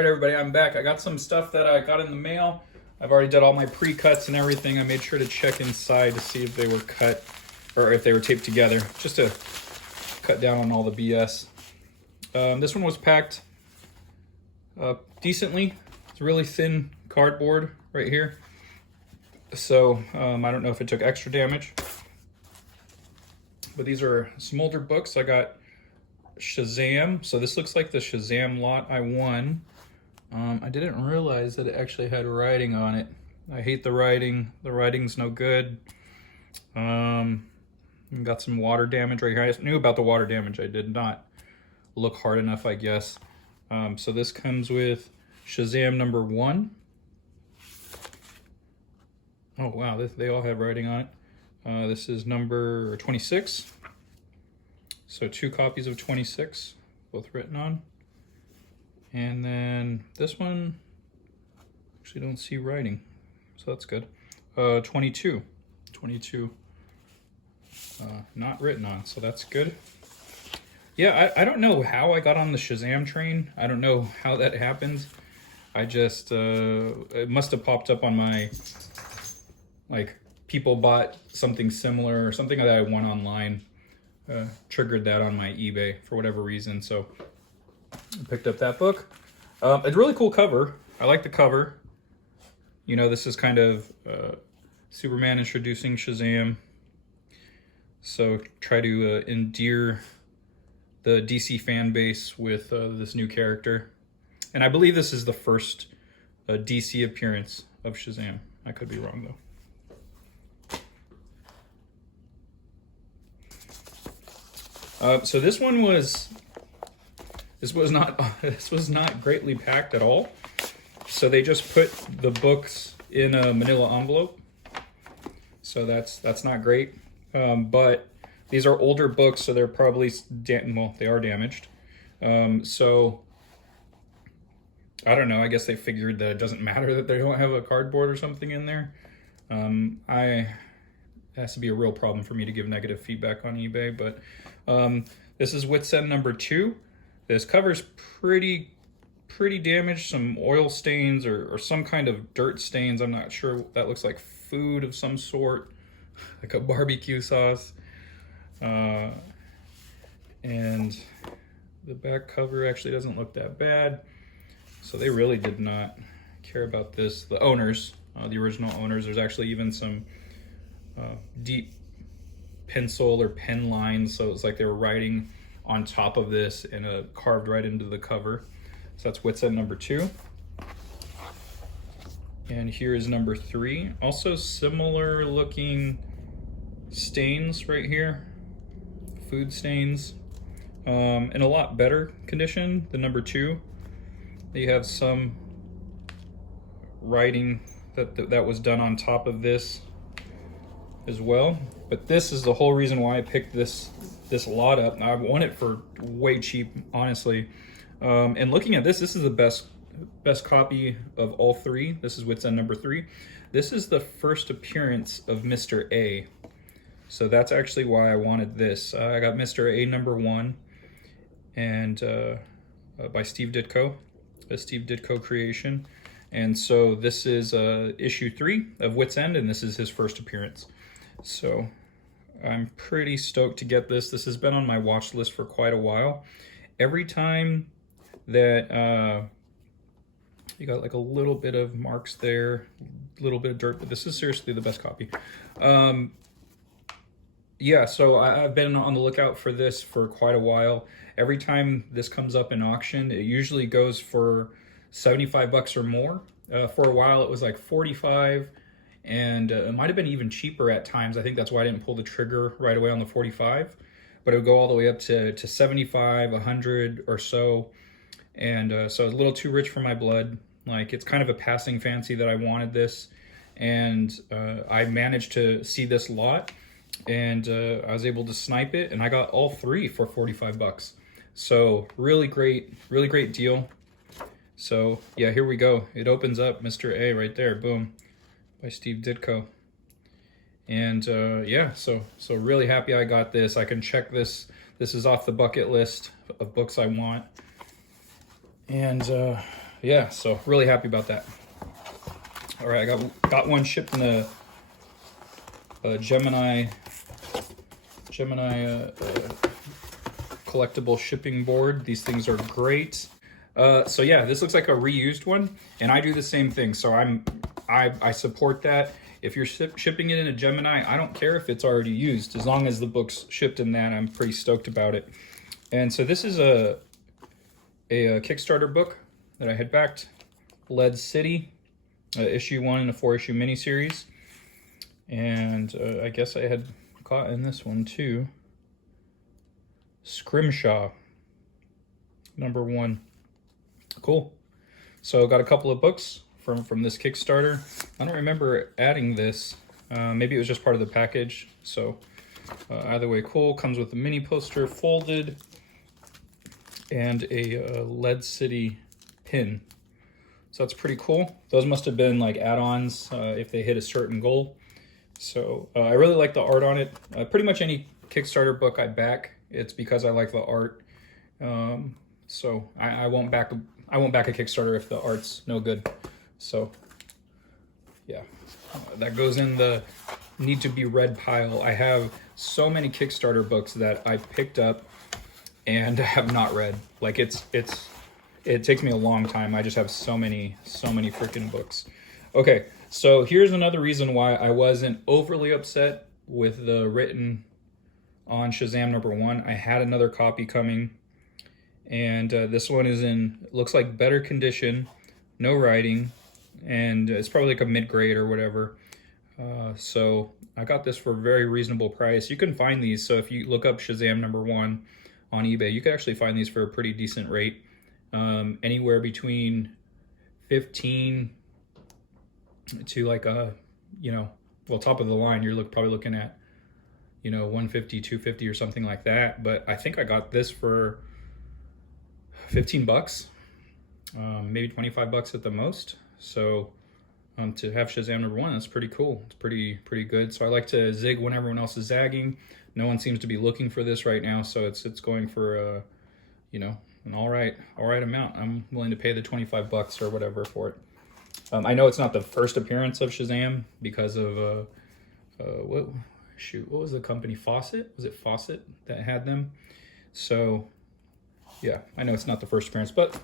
Alright everybody, I'm back. I got some stuff that I got in the mail. I've already done all my pre-cuts and everything. I made sure to check inside to see if they were cut or if they were taped together, just to cut down on all the BS. This one was packed decently. It's really thin cardboard right here. So I don't know if it took extra damage. But these are some older books. I got Shazam. So this looks like the Shazam lot I won. I didn't realize that it actually had writing on it. I hate the writing. The writing's no good. Got some water damage right here. I knew about the water damage. I did not look hard enough, I guess. So this comes with Shazam #1. Oh wow, they all have writing on it. This is number 26. So 2 copies of 26, both written on. And then this one, actually don't see writing, so that's good. 22, not written on, so that's good. Yeah, I don't know how I got on the Shazam train. I don't know how that happened. I just, it must have popped up on my, like, people bought something similar or something that I won online. Triggered that on my eBay for whatever reason, so I picked up that book. It's a really cool cover. I like the cover. You know, this is kind of Superman introducing Shazam. So try to endear the DC fan base with this new character. And I believe this is the first DC appearance of Shazam. I could be wrong though. So this was not greatly packed at all. So they just put the books in a manila envelope. So that's not great. But these are older books, so they're probably they are damaged. So I don't know. I guess they figured that it doesn't matter that they don't have a cardboard or something in there. It has to be a real problem for me to give negative feedback on eBay, but this is Wits End #2. This cover's pretty damaged, some oil stains or some kind of dirt stains. I'm not sure. That looks like food of some sort, like a barbecue sauce. And the back cover actually doesn't look that bad. So they really did not care about this. The owners, the original owners, there's actually even some deep pencil or pen lines, so it's like they were writing on top of this and carved right into the cover. So that's Wits End #2. And here is #3. Also similar looking stains right here, food stains, in a lot better condition than #2. You have some writing that was done on top of this as well. But this is the whole reason why I picked this lot up. I won it for way cheap, honestly. And looking at this is the best copy of all 3. This is Wits End #3. This is the first appearance of Mr. A. So that's actually why I wanted this. I got Mr. A #1 and by Steve Ditko, a Steve Ditko creation. And so this is issue 3 of Wits End, and this is his first appearance. So I'm pretty stoked to get this. This has been on my watch list for quite a while. Every time that you got like a little bit of marks there, a little bit of dirt, but this is seriously the best copy. Yeah, so I've been on the lookout for this for quite a while. Every time this comes up in auction, it usually goes for 75 bucks or more. For a while, it was like 45. And it might have been even cheaper at times. I think that's why I didn't pull the trigger right away on the 45. But it would go all the way up to 75, 100 or so. And so it's a little too rich for my blood. Like, it's kind of a passing fancy that I wanted this. And I managed to see this lot. And I was able to snipe it. And I got all 3 for 45 bucks. So really great deal. So yeah, here we go. It opens up, Mr. A right there, boom. By Steve Ditko. And yeah, so really happy I got this. I can check this. This is off the bucket list of books I want. And yeah, so really happy about that. All right, I got one shipped in a Gemini collectible shipping board. These things are great. So yeah, this looks like a reused one, and I do the same thing. So I support that. If you're shipping it in a Gemini, I don't care if it's already used, as long as the book's shipped in that. I'm pretty stoked about it. And so this is a Kickstarter book that I had backed, Lead City, issue 1 in a 4-issue miniseries. And I guess I had caught in this one too, Scrimshaw, number 1. Cool. So got a couple of books from this Kickstarter. I don't remember adding this. Maybe it was just part of the package. So either way, cool. Comes with a mini poster, folded, and a Lead City pin. So that's pretty cool. Those must have been like add-ons if they hit a certain goal. So I really like the art on it. Pretty much any Kickstarter book I back, it's because I like the art. So I won't back a Kickstarter if the art's no good. So yeah, that goes in the need to be read pile. I have so many Kickstarter books that I picked up and have not read. Like it takes me a long time. I just have so many freaking books. Okay, so here's another reason why I wasn't overly upset with the written on Shazam number 1. I had another copy coming, and this one is in, looks like better condition, no writing, and it's probably like a mid-grade or whatever. So I got this for a very reasonable price. You can find these, so if you look up Shazam number 1 on eBay, you can actually find these for a pretty decent rate. Anywhere between 15 to like top of the line, you're probably looking at 150, 250 or something like that. But I think I got this for 15 bucks, maybe 25 bucks at the most. So to have Shazam number 1, that's pretty cool. It's pretty good. So I like to zig when everyone else is zagging. No one seems to be looking for this right now, so it's going for an all right amount. I'm willing to pay the 25 bucks or whatever for it. I know it's not the first appearance of Shazam because of what was the company? Fawcett? Was it Fawcett that had them? So yeah, I know it's not the first appearance, but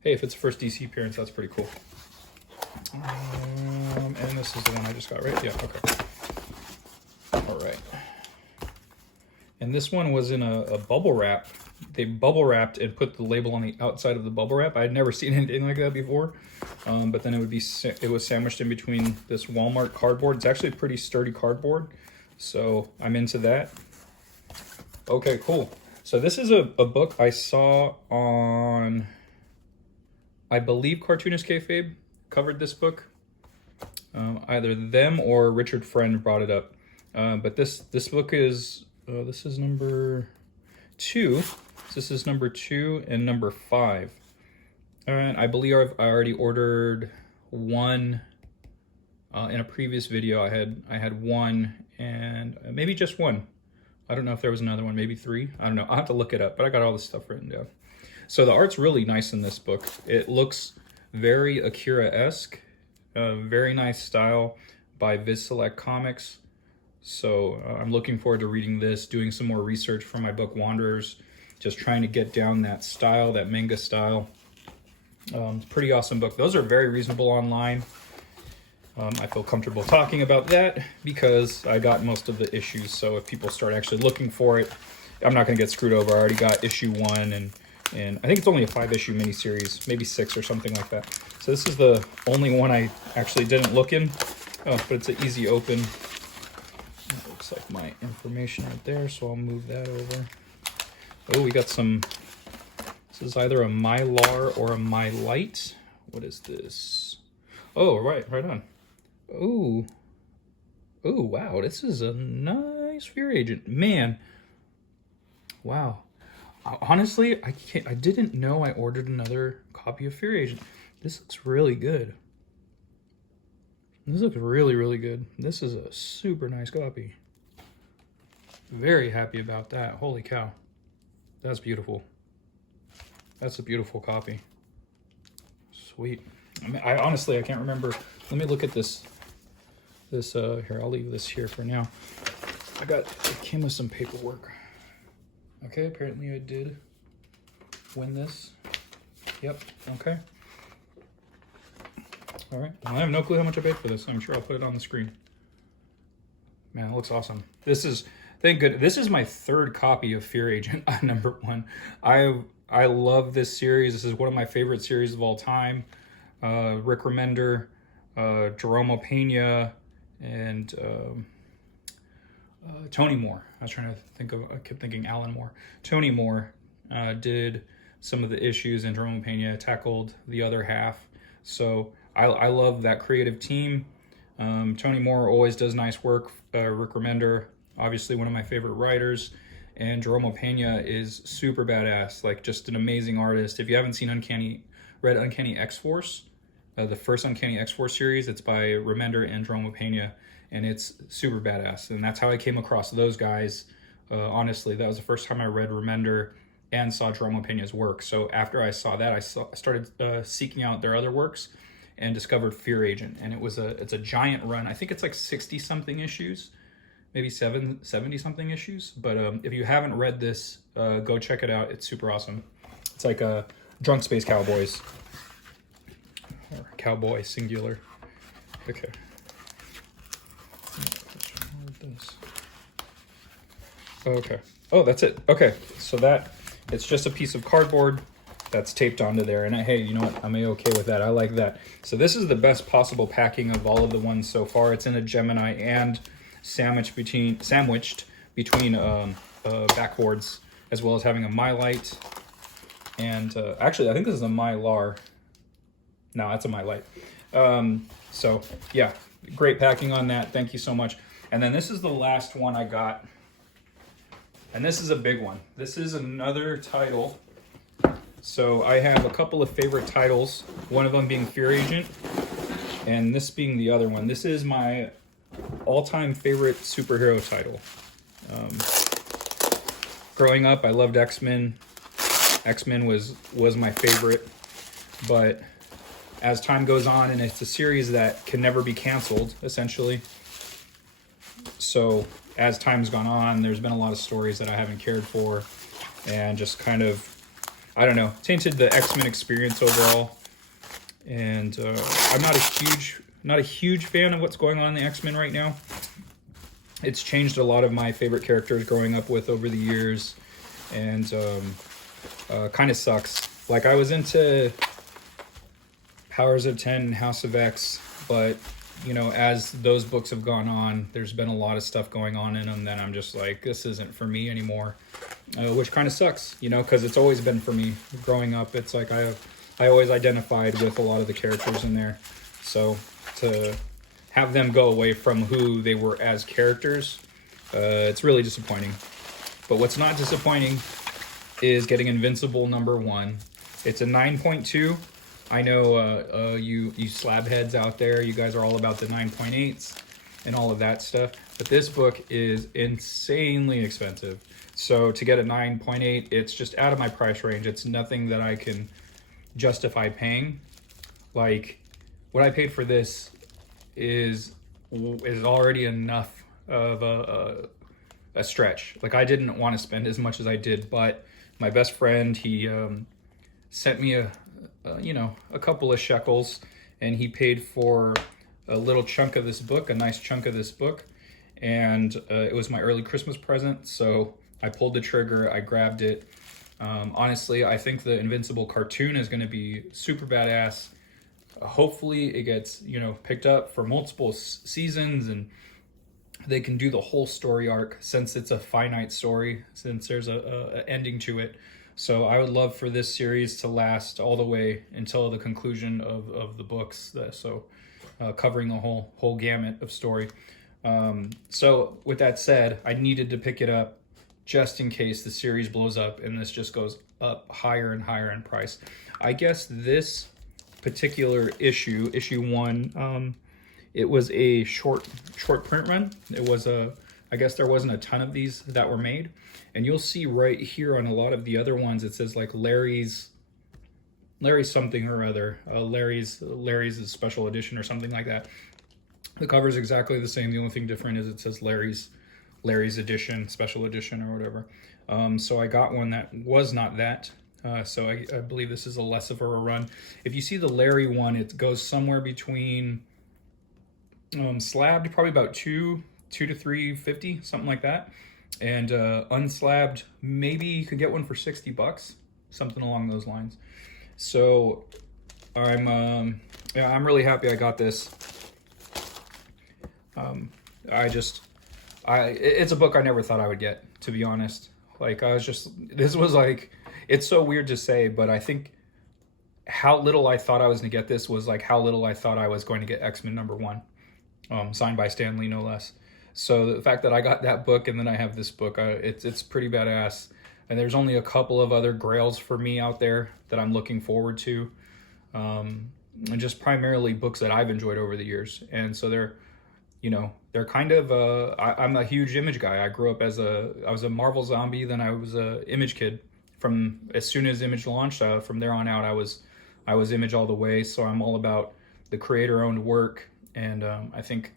hey, if it's the first DC appearance, that's pretty cool. And this is the one I just got, right? Yeah, okay. All right. And this one was in a bubble wrap. They bubble wrapped and put the label on the outside of the bubble wrap. I had never seen anything like that before. But then it was sandwiched in between this Walmart cardboard. It's actually pretty sturdy cardboard, so I'm into that. Okay, cool. So this is a book I saw on, I believe Cartoonist Kayfabe covered this book. Either them or Richard Friend brought it up. But this book is this is number 2. This is number 2 and number 5. And I believe I already ordered one in a previous video. I had one and maybe just one. I don't know if there was another one, maybe 3. I don't know. I'll have to look it up, but I got all this stuff written down. So the art's really nice in this book. It looks very Akira-esque. Very nice style by Viz Select Comics. So I'm looking forward to reading this, doing some more research for my book Wanderers, just trying to get down that style, that manga style. Pretty awesome book. Those are very reasonable online. I feel comfortable talking about that because I got most of the issues. So if people start actually looking for it, I'm not going to get screwed over. I already got issue 1 and I think it's only a 5-issue miniseries, maybe 6 or something like that. So this is the only one I actually didn't look in, but it's an easy open. It looks like my information right there, so I'll move that over. Oh, we got some, this is either a Mylar or a Mylite. What is this? Oh, right on. Oh, wow, this is a nice Fear Agent. Man, wow. Honestly, I didn't know I ordered another copy of Fear Agent. This looks really good. This looks really good. This is a super nice copy. Very happy about that. Holy cow. That's beautiful. That's a beautiful copy. Sweet. I mean, honestly, I can't remember. Let me look at this. Here, I'll leave this here for now. It came with some paperwork. Okay, apparently I did win this. Yep, okay. All right, well, I have no clue how much I paid for this. I'm sure I'll put it on the screen. Man, it looks awesome. Thank goodness, this is my third copy of Fear Agent #1. I love this series. This is one of my favorite series of all time. Rick Remender, Jerome Pena, and Tony Moore. I kept thinking Alan Moore. Tony Moore did some of the issues, and Jerome Pena tackled the other half. So I love that creative team. Tony Moore always does nice work. Rick Remender, obviously one of my favorite writers, and Jerome Pena is super badass, like just an amazing artist. If you haven't seen read Uncanny X-Force, the first Uncanny X-Force series, it's by Remender and Jerome Pena, and it's super badass. And that's how I came across those guys. Honestly, that was the first time I read Remender and saw Jerome Pena's work. So after I saw that, I started seeking out their other works and discovered Fear Agent. And it's a giant run. I think it's like 60 something issues, maybe 70 something issues. But if you haven't read this, go check it out. It's super awesome. It's like Drunk Space Cowboys, or Cowboy singular. Okay. Okay. Oh, that's it. Okay. So it's just a piece of cardboard that's taped onto there. And hey, you know what? I'm okay with that. I like that. So this is the best possible packing of all of the ones so far. It's in a Gemini and sandwiched between backboards, as well as having a Mylite. And actually, I think this is a Mylar. No, that's a Mylite. So yeah, great packing on that. Thank you so much. And then this is the last one I got. And this is a big one. This is another title. So I have a couple of favorite titles, one of them being Fear Agent, and this being the other one. This is my all-time favorite superhero title. Growing up, I loved X-Men. X-Men was my favorite, but as time goes on, and it's a series that can never be canceled, essentially. So as time's gone on, there's been a lot of stories that I haven't cared for, and just kind of, I don't know, tainted the X-Men experience overall. And I'm not a huge fan of what's going on in the X-Men right now. It's changed a lot of my favorite characters growing up with over the years, and kind of sucks. Like, I was into Powers of 10 and House of X, but you know, as those books have gone on, there's been a lot of stuff going on in them that I'm just like, this isn't for me anymore, which kind of sucks, you know, because it's always been for me growing up. It's like I always identified with a lot of the characters in there, so to have them go away from who they were as characters, it's really disappointing. But what's not disappointing is getting Invincible #1. It's a 9.2. I know you slab heads out there, you guys are all about the 9.8s and all of that stuff, but this book is insanely expensive. So to get a 9.8, it's just out of my price range. It's nothing that I can justify paying. Like, what I paid for this is already enough of a stretch. Like, I didn't want to spend as much as I did, but my best friend, he sent me a couple of shekels, and he paid for a little chunk of this book, a nice chunk of this book, and it was my early Christmas present, so I pulled the trigger, I grabbed it. Honestly, I think the Invincible cartoon is going to be super badass. Hopefully it gets, picked up for multiple seasons, and they can do the whole story arc, since it's a finite story, since there's a ending to it. So I would love for this series to last all the way until the conclusion of the books. Covering the whole gamut of story. So with that said, I needed to pick it up just in case the series blows up and this just goes up higher and higher in price. I guess this particular issue 1, it was a short print run. It was I guess there wasn't a ton of these that were made. And you'll see right here on a lot of the other ones, it says like Larry's Larry something or other. Larry's is special edition or something like that. The cover is exactly the same. The only thing different is it says Larry's edition, special edition, or whatever. So I got one that was not that. So I believe this is a less of a run. If you see the Larry one, it goes somewhere between slabbed, probably about two to $3.50, something like that. And unslabbed, maybe you could get one for $60, something along those lines. So I'm really happy I got this. It's a book I never thought I would get, to be honest. Like, this was like, it's so weird to say, but I think how little I thought I was going to get this was like how little I thought I was going to get X-Men #1, signed by Stan Lee, no less. So the fact that I got that book and then I have this book, it's pretty badass. And there's only a couple of other grails for me out there that I'm looking forward to. And just primarily books that I've enjoyed over the years. And so they're kind of, I'm a huge Image guy. I grew up I was a Marvel zombie, then I was a Image kid. From as soon as Image launched, from there on out, I was Image all the way. So I'm all about the creator-owned work. And I think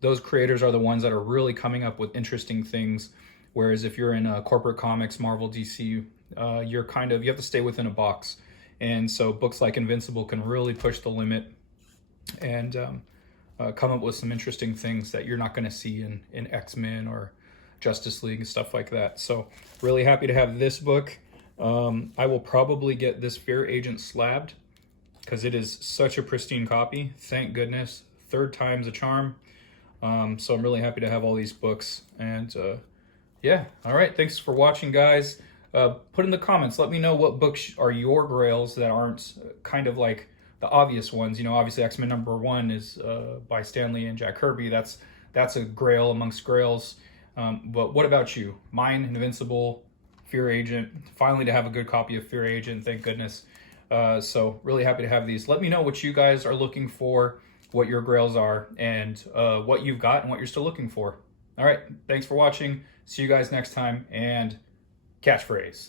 those creators are the ones that are really coming up with interesting things. Whereas if you're in corporate comics, Marvel, DC, you have to stay within a box. And so books like Invincible can really push the limit and come up with some interesting things that you're not going to see in X-Men or Justice League and stuff like that. So really happy to have this book. I will probably get this Fear Agent slabbed because it is such a pristine copy. Thank goodness. 3rd time's a charm. So I'm really happy to have all these books. And yeah, all right. Thanks for watching, guys. Put in the comments. Let me know what books are your grails that aren't kind of like the obvious ones. Obviously X-Men #1 is by Stan Lee and Jack Kirby. That's a grail amongst grails. But what about you? Mine, Invincible, Fear Agent. Finally to have a good copy of Fear Agent, thank goodness. So really happy to have these. Let me know what you guys are looking for, what your grails are, and what you've got and what you're still looking for. All right, thanks for watching. See you guys next time, and catchphrase.